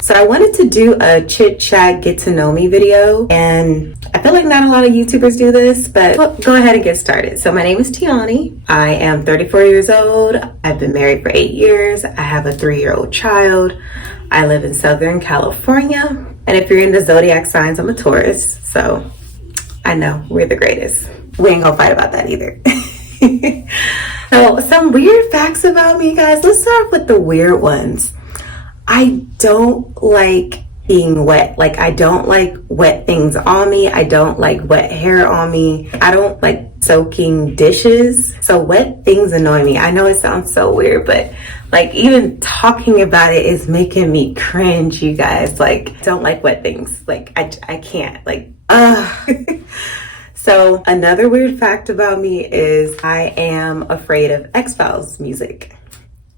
So I wanted to do a chit chat get to know me video, and I feel like not a lot of YouTubers do this, but go ahead and get started. So my name is Tiani. I am 34 years old. I've been married for 8 years. I have a 3-year-old child. I live in Southern California. And if you're into zodiac signs, I'm a Taurus. So I know we're the greatest. We ain't gonna fight about that either. So some weird facts about me, guys. Let's start with the weird ones. I don't like being wet. Like, I don't like wet things on me. I don't like wet hair on me. I don't like soaking dishes. So wet things annoy me. I know it sounds so weird, but like even talking about it is making me cringe, you guys. Like, I don't like wet things. Like, I can't. Like, So another weird fact about me is I am afraid of X-Files music.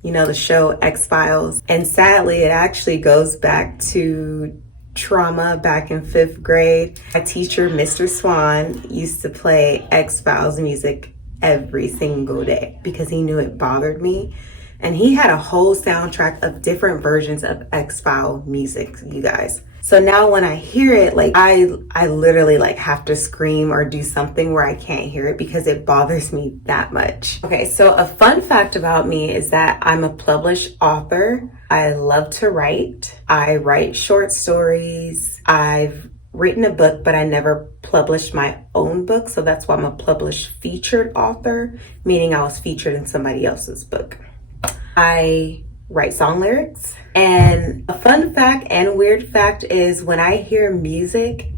You know, the show X-Files. And sadly, it actually goes back to trauma back in 5th grade. My teacher, Mr. Swan, used to play X-Files music every single day because he knew it bothered me. And he had a whole soundtrack of different versions of X-File music, you guys. So now when I hear it, like I literally like have to scream or do something where I can't hear it because it bothers me that much. Okay, so a fun fact about me is that I'm a published author. I love to write. I write short stories. I've written a book, but I never published my own book. So that's why I'm a published featured author, meaning I was featured in somebody else's book. I write song lyrics. And a fun fact and weird fact is when I hear music,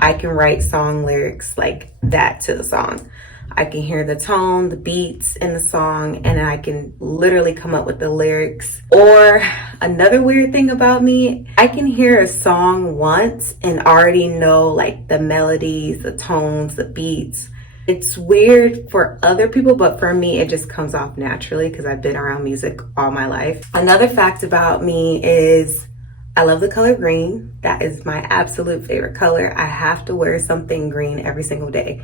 I can write song lyrics like that to the song. I can hear the tone, the beats in the song, and I can literally come up with the lyrics. Or another weird thing about me, I can hear a song once and already know like the melodies, the tones, the beats. It's weird for other people, but for me, it just comes off naturally because I've been around music all my life. Another fact about me is I love the color green. That is my absolute favorite color. I have to wear something green every single day.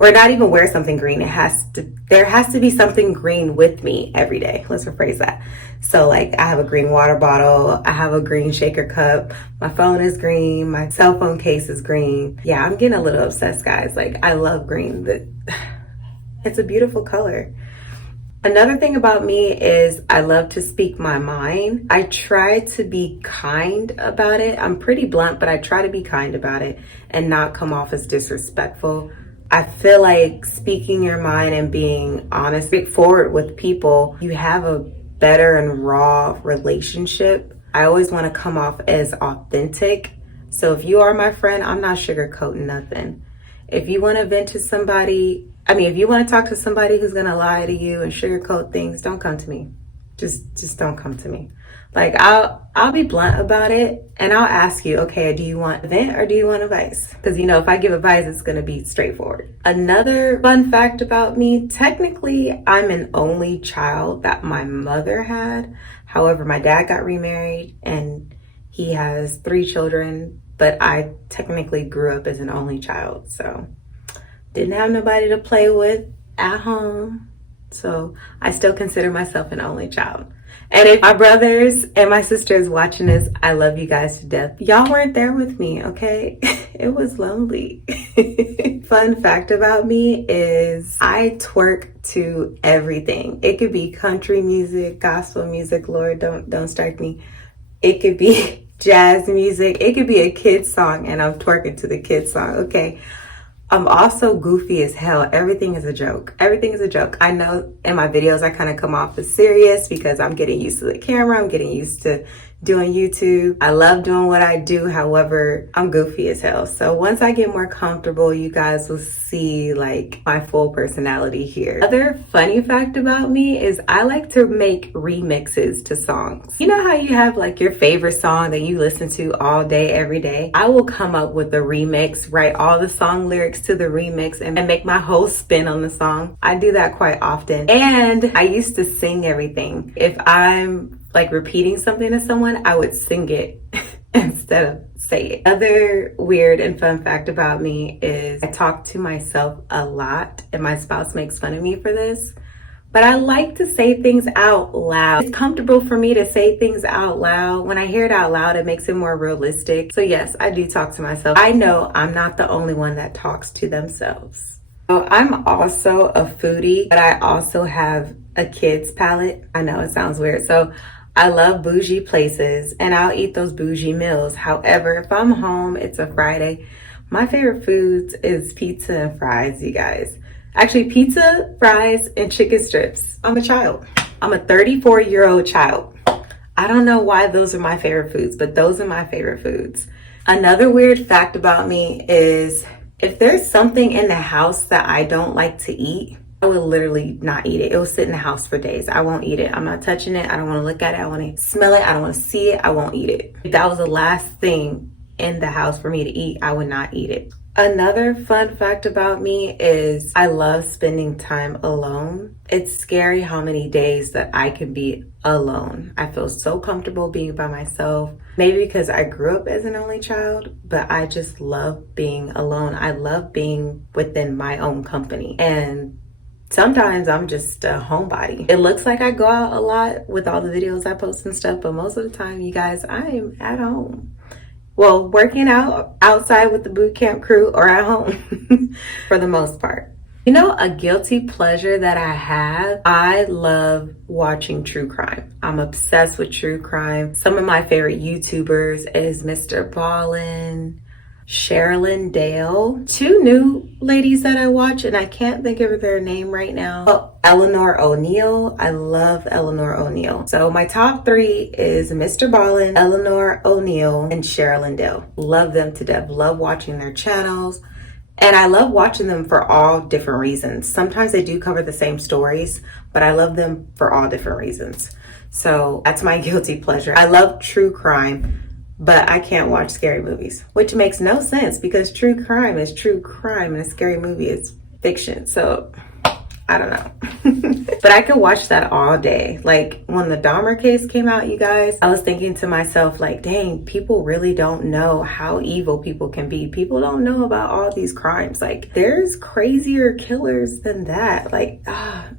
Or not even wear something green. There has to be something green with me every day. Let's rephrase that. So like I have a green water bottle. I have a green shaker cup. My phone is green. My cell phone case is green. Yeah, I'm getting a little obsessed, guys. Like I love green. It's a beautiful color. Another thing about me is I love to speak my mind. I try to be kind about it. I'm pretty blunt, but I try to be kind about it and not come off as disrespectful. I feel like speaking your mind and being honest, straightforward with people, you have a better and raw relationship. I always want to come off as authentic. So if you are my friend, I'm not sugarcoating nothing. If you want to vent to somebody, if you want to talk to somebody who's going to lie to you and sugarcoat things, don't come to me. Just don't come to me. Like I'll be blunt about it and I'll ask you, okay, do you want a vent or do you want advice? Because if I give advice, it's going to be straightforward. Another fun fact about me, technically I'm an only child that my mother had. However, my dad got remarried and he has 3 children, but I technically grew up as an only child. So didn't have nobody to play with at home. So I still consider myself an only child. And if my brothers and my sisters watching this, I love you guys to death. Y'all weren't there with me, okay? It was lonely. Fun fact about me is I twerk to everything. It could be country music, gospel music, Lord, don't strike me. It could be jazz music. It could be a kid's song and I'm twerking to the kid's song, okay? I'm also goofy as hell. Everything is a joke. Everything is a joke. I know in my videos I kind of come off as serious because I'm getting used to the camera. I'm getting used to doing YouTube. I love doing what I do. However, I'm goofy as hell. So once I get more comfortable, you guys will see like my full personality here. Other funny fact about me is I like to make remixes to songs. You know how you have like your favorite song that you listen to all day, every day? I will come up with a remix, write all the song lyrics to the remix and make my whole spin on the song. I do that quite often. And I used to sing everything. If I'm like repeating something to someone, I would sing it instead of say it. Other weird and fun fact about me is I talk to myself a lot and my spouse makes fun of me for this, but I like to say things out loud. It's comfortable for me to say things out loud. When I hear it out loud, it makes it more realistic. So yes, I do talk to myself. I know I'm not the only one that talks to themselves. So I'm also a foodie, but I also have a kid's palate. I know it sounds weird. So I love bougie places and I'll eat those bougie meals. However, if I'm home, it's a Friday, my favorite foods is pizza and fries, you guys. Actually, pizza, fries, and chicken strips. I'm a child. I'm a 34-year-old child. I don't know why those are my favorite foods, but those are my favorite foods. Another weird fact about me is if there's something in the house that I don't like to eat, I will literally not eat it. It will sit in the house for days. I won't eat it. I'm not touching it. I don't want to look at it. I want to smell it. I don't want to see it. I won't eat it. If that was the last thing in the house for me to eat, I would not eat it. Another fun fact about me is I love spending time alone. It's scary how many days that I can be alone. I feel so comfortable being by myself. Maybe because I grew up as an only child, but I just love being alone. I love being within my own company. And sometimes I'm just a homebody. It looks like I go out a lot with all the videos I post and stuff, but most of the time, you guys, I am at home. Well, working out outside with the boot camp crew or at home for the most part. You know, a guilty pleasure that I have, I love watching true crime. I'm obsessed with true crime. Some of my favorite YouTubers is Mr. Ballin, Sherilyn Dale, two new ladies that I watch and I can't think of their name right now. Oh, Eleanor O'Neill. I love Eleanor O'Neill. So my top three is Mr. Ballin, Eleanor O'Neill, and Sherilyn Dale. Love them to death. Love watching their channels. And I love watching them for all different reasons. Sometimes they do cover the same stories, but I love them for all different reasons. So that's my guilty pleasure. I love true crime, but I can't watch scary movies, which makes no sense because true crime is true crime and a scary movie is fiction. So I don't know. But I could watch that all day. Like when the Dahmer case came out, you guys, I was thinking to myself, like, dang, people really don't know how evil people can be. People don't know about all these crimes. Like there's crazier killers than that. Like,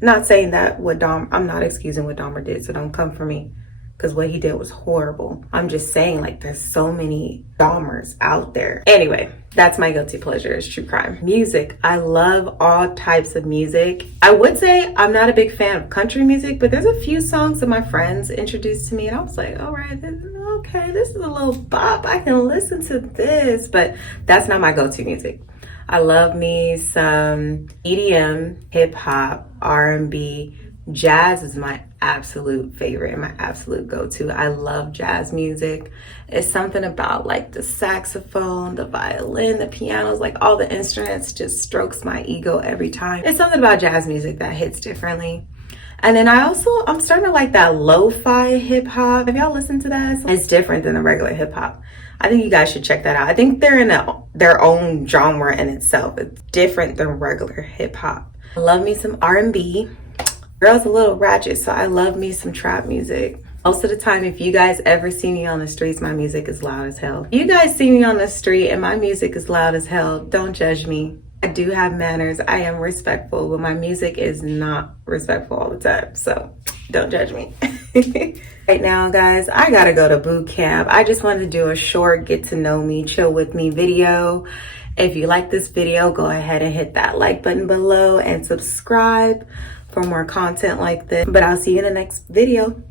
not saying that I'm not excusing what Dahmer did, so don't come for me. Because what he did was horrible. I'm just saying, like, there's so many Dahmers out there. Anyway, that's my guilty pleasure is true crime. Music. I love all types of music. I would say I'm not a big fan of country music, but there's a few songs that my friends introduced to me and I was like, all right, okay, this is a little bop. I can listen to this, but that's not my go-to music. I love me some EDM, hip hop, R&B. Jazz is my absolute favorite and my absolute go-to. I love jazz music. It's something about like the saxophone, the violin, the pianos, like all the instruments just strokes my ego every time. It's something about jazz music that hits differently. And then I'm starting to like that lo-fi hip hop. Have y'all listened to that? It's different than the regular hip hop. I think you guys should check that out. I think they're in their own genre in itself. It's different than regular hip hop. I love me some R&B. Girl's a little ratchet, so I love me some trap music. Most of the time, if you guys ever see me on the streets, my music is loud as hell. If you guys see me on the street and my music is loud as hell, don't judge me. I do have manners. I am respectful, but my music is not respectful all the time, so don't judge me. Right now, guys, I gotta go to boot camp. I just wanted to do a short get to know me, chill with me video. If you like this video, go ahead and hit that like button below and subscribe for more content like this. But I'll see you in the next video.